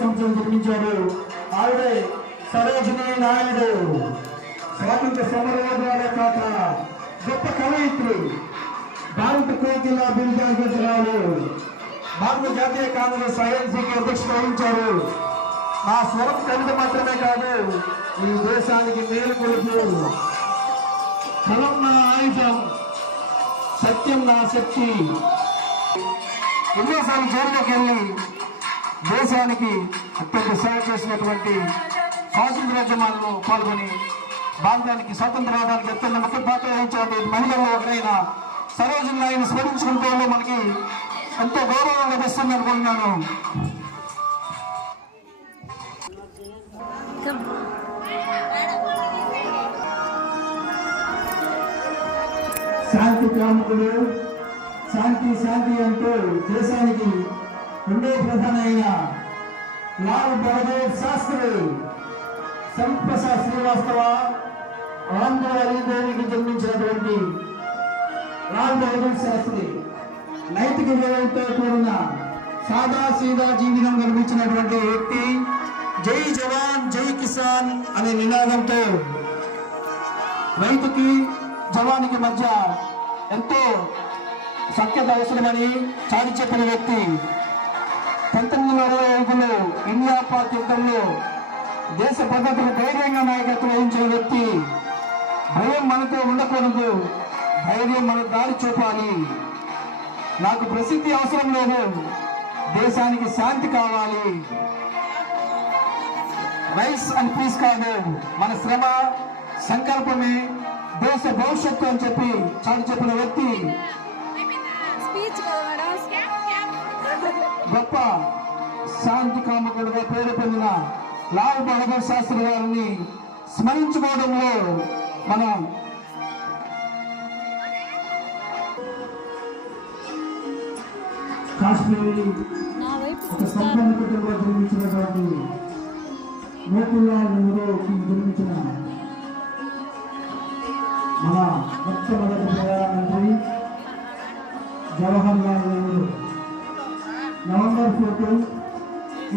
సంవత్సరం జన్మించారు. ఆవిడే సరోజినీ నాయుడు. స్వాతంత్ర సమరయోధురాలే కాక గొప్ప కవయిత్రి. భారత కోకిల బిరుదాలు భారత జాతీయ కాంగ్రెస్ ఐఎన్సీకి అధ్యక్షత వహించారు. నా స్వరం కవిత మాత్రమే కాదు, ఈ దేశానికి మేలు కొడుకు. కులం నా ఆయుధం, సత్యం నా శక్తి. ఎన్నోసార్లు జైల్లోకి వెళ్ళి దేశానికి అత్యంత సేవ చేసినటువంటి స్వాతంత్రోద్యమాల్లో పాల్గొని భారతానికి స్వాతంత్ర రావడానికి అత్యంత ముఖ్య పాత్ర వహించినటువంటి మహిళల్లో ఒకరైన సరోజినీ నాయుడుని స్మరించుకుంటూ మనకి ఎంతో గౌరవం లభిస్తుంది అనుకుంటున్నాను. శాంతి కాముకుడు, శాంతి శాంతి అంటూ దేశానికి రెండో ప్రధాన అయిన లాల్ బహదూర్ శాస్త్రి, శంప్రసాద్ శ్రీవాస్తవ ఆంధ్రదేవికి జన్మించినటువంటి లాల్ బహదూర్ శాస్త్రి నైతిక విలువలతో కూడిన సాదా సీదా జీవితం కనిపించినటువంటి వ్యక్తి. జై జవాన్ జై కిసాన్ అనే నినాదంతో రైతుకి జవానికి మధ్య ఎంతో సఖ్యత అవసరమని చాటి చెప్పిన వ్యక్తి. 1965లో ఇండియా పాక్ యుద్ధంలో దేశ భద్రతను ధైర్యంగా నాయకత్వం వహించిన వ్యక్తి. భయం మనతో ఉండకూడదు, ధైర్యం మన దారి చూపాలి. నాకు ప్రసిద్ధి అవసరం లేదు, దేశానికి శాంతి కావాలి. రైస్ అండ్ పీస్ కాదు, మన శ్రమ సంకల్పమే దేశ భవిష్యత్తు అని చెప్పి చాటి చెప్పిన వ్యక్తి. గొప్ప శాంతి కాముకుడుగా పేరు పొందిన లాల్ బహదూర్ శాస్త్రి గారిని స్మరించుకోవడంలో మనం కాశ్మీరీ ఒక సంపన్న కుటుంబంలో జన్మించినటువంటి మోతీలాల్ నెహ్రూకి జన్మించిన మన మొట్టమొదటి ప్రధానమంత్రి జవహర్ లాల్ నెహ్రూ నవంబర్ 14,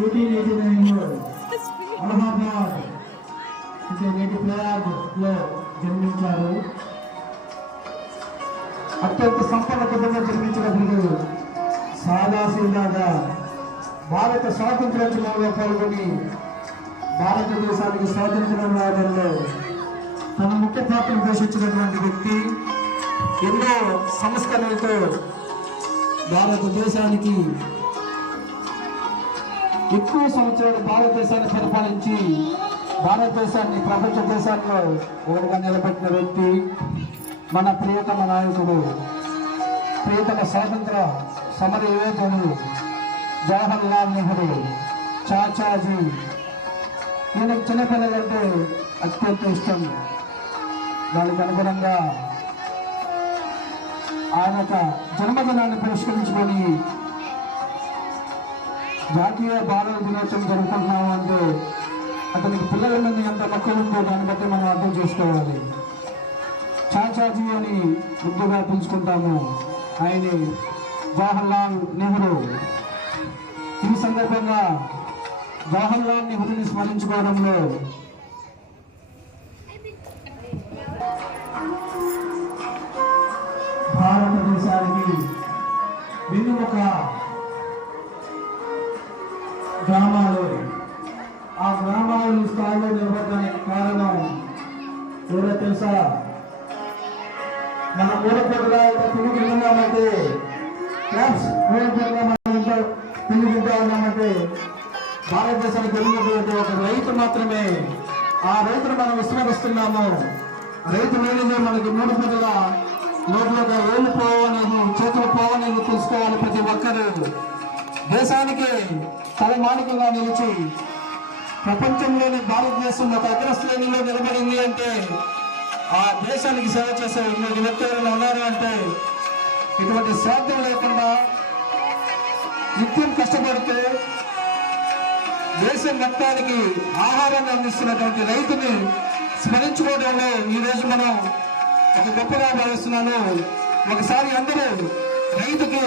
1889లో అలహాబాద్ అంటే నేటి ప్రయాగ్ లో జన్మించారు. అత్యంత సంపన్న కుటుంబంలో జన్మించినప్పుడు సాదాసీదాగా భారత స్వాతంత్రోద్యమంలో పాల్గొని భారతదేశానికి స్వాతంత్ర్యం రావడంలో తన ముఖ్య పాత్రను పోషించినటువంటి వ్యక్తి. ఎన్నో సంస్కరణలతో భారతదేశానికి ఎక్కువ సంవత్సరాలు భారతదేశాన్ని పరిపాలించి భారతదేశాన్ని ప్రపంచ దేశాల్లో ఒకటిగా నిలబెట్టిన వ్యక్తి మన ప్రియతమ నాయకుడు, ప్రియతమ స్వాతంత్ర సమర యోధుడు జవహర్ లాల్ నెహ్రూ చాచాజీ. ఈయనకు చిన్నపిల్లలంటే అత్యంత ఇష్టం. దానికి అనుగుణంగా ఆయన యొక్క జన్మదినాన్ని పురస్కరించుకొని జాతీయ బాలల దినోత్సవం జరుపుకుంటున్నాము అంటే అతనికి పిల్లల మీద ఎంత మక్కువ ఉందో దాన్ని బట్టి మనం అర్థం చేసుకోవాలి. చాచాజీ అని ముద్దుగా పిలుచుకుంటాము ఆయన్ని, జవహర్ లాల్ నెహ్రూ. ఈ సందర్భంగా జవహర్ లాల్ నెహ్రూని స్మరించుకోవడంలో భారతదేశానికి వెన్నుముక గ్రామాలు, ఆ గ్రామాలు స్థాయిలో నిలబడడానికి కారణం ఎవరో తెలుసా? మన మూడపొడగా పిలుగుతున్నామంటే పిలుగుంటా ఉన్నామంటే భారతదేశానికి వెళ్ళినటువంటి ఒక రైతు మాత్రమే. ఆ రైతును మనం విస్మరిస్తున్నాము. రైతు లేనిదే మనకి మూడు పొద్దుగా లోపలగా ఏళ్ళు పోవనేది, చేతులు పోవనేది తెలుసుకోవాలి ప్రతి ఒక్కరు. దేశానికి తలమానికంగా నిలిచి ప్రపంచంలోని భారతదేశం ఒక అగ్రశ్రేణిలో నిలబడింది అంటే ఆ దేశానికి సేవ చేసే వ్యక్తి ఎవరైనా ఉన్నారు అంటే ఇటువంటి స్వార్థం లేకుండా నిత్యం కష్టపడితే దేశం మొత్తానికి ఆహారాన్ని అందిస్తున్నటువంటి రైతుని స్మరించుకోవడంలో ఈరోజు మనం ఒక గొప్పగా భావిస్తున్నాను. ఒకసారి అందరూ రైతుకి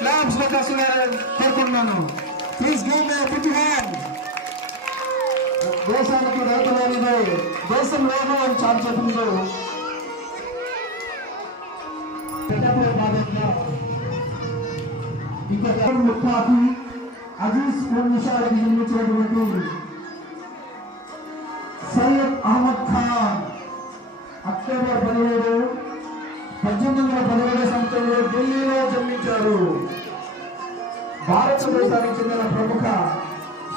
క్లాప్స్ పెట్టాల్సిందని కోరుకుంటున్నాను. Please give me big hand. దేశానికి రైతు లేనిదే దేశం లేదు అని చాటి చెప్పింది. ఇంకా ముఖ్యాతి అజీజ్ నిమిషాలకు నిర్మించినటువంటి సయ్యద్ అహ్మద్ ఖాన్ అక్టోబర్ 17, 1817 సంవత్సరంలో ఢిల్లీలో జన్మించారు. భారతదేశానికి చెందిన ప్రముఖ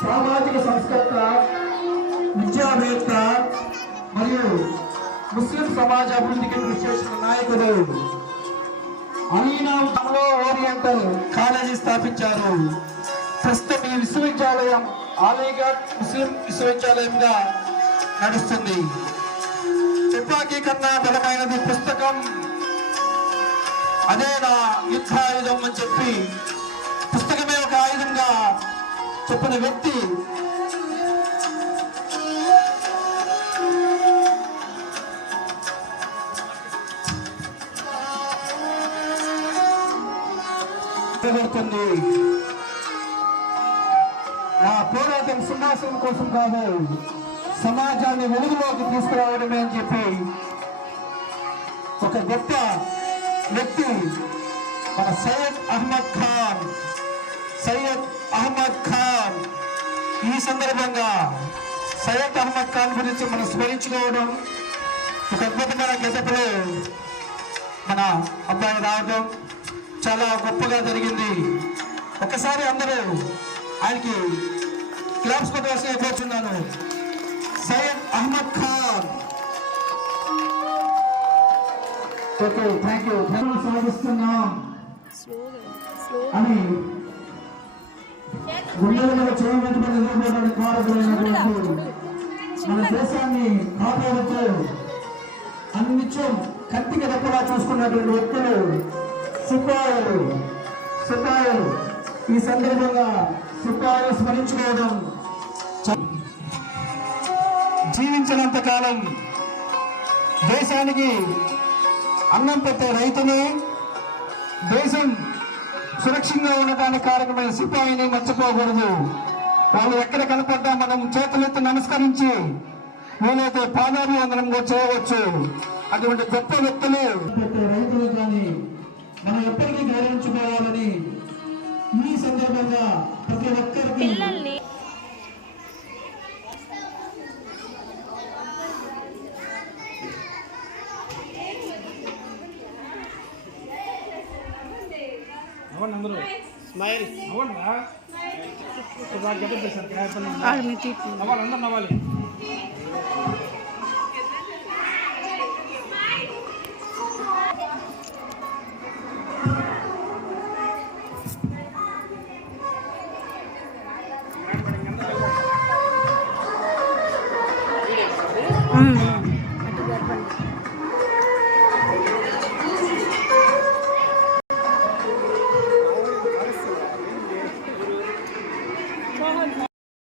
సామాజిక సంస్కర్త, విద్యావేత్త మరియు ముస్లిం సమాజ అభివృద్ధికి కృషి చేసిన నాయకుడు. అలీనాలో ఓరియంటల్ కాలేజీ స్థాపించారు. ప్రస్తుతం ఈ విశ్వవిద్యాలయం అలీగఢ్ ముస్లిం విశ్వవిద్యాలయంగా నడుస్తుంది. తుపాకీ కన్నా బలమైనది పుస్తకం, అదే నా యుద్ధాయుధం అని చెప్పి పుస్తకమే ఒక ఆయుధంగా చెప్పిన వ్యక్తి నా పోరాటం సింహాసనం కోసం కాదు, సమాజాన్ని వెలుగులోకి తీసుకురావడమే అని చెప్పి ఒక గొప్ప వ్యక్తి మన సయ్యద్ అహ్మద్ ఖాన్. సయ్యద్ అహ్మద్ ఖాన్ ఈ సందర్భంగా సయ్యద్ అహ్మద్ ఖాన్ గురించి మనం స్మరించుకోవడం, ఒక అద్భుతమైన గెటప్లో మన అబ్బాయి రావడం చాలా గొప్పగా జరిగింది. ఒకసారి అందరూ ఆయనకి క్లాప్స్ కొట్టవలసి కోరుచున్నాను. Syed Ahmed Khan. Okay, thank you. సాగిస్తున్నాం అని గుండెలలో చేయబెట్టుకుని ఎదుర్కోవడానికి కారకులైనటువంటి మన దేశాన్ని కాపాడుతూ అన్నిత్యం కత్తికి రెప్పలా చూసుకున్నటువంటి వ్యక్తులు సిపాయిలు. ఈ సందర్భంగా సిపాయిలు స్మరించుకోవడం, జీవించినంత కాలం దేశానికి అన్నం పెట్టే రైతుని, దేశం సురక్షితంగా ఉండటానికి కారకమైన సిపాయిని మర్చిపోకూడదు. వాళ్ళు ఎక్కడ కనపడ్డా మనం చేతులెత్తి నమస్కరించి వీలైతే పాదాభివందనం కూడా చేయవచ్చు. అటువంటి గొప్ప వ్యక్తులు రైతులు కానీ మనం ఎప్పటికీ గౌరవించుకోవాలని ఈ సందర్భంగా ప్రతి ఒక్కరికి స్మైల్ నవ్వాలి.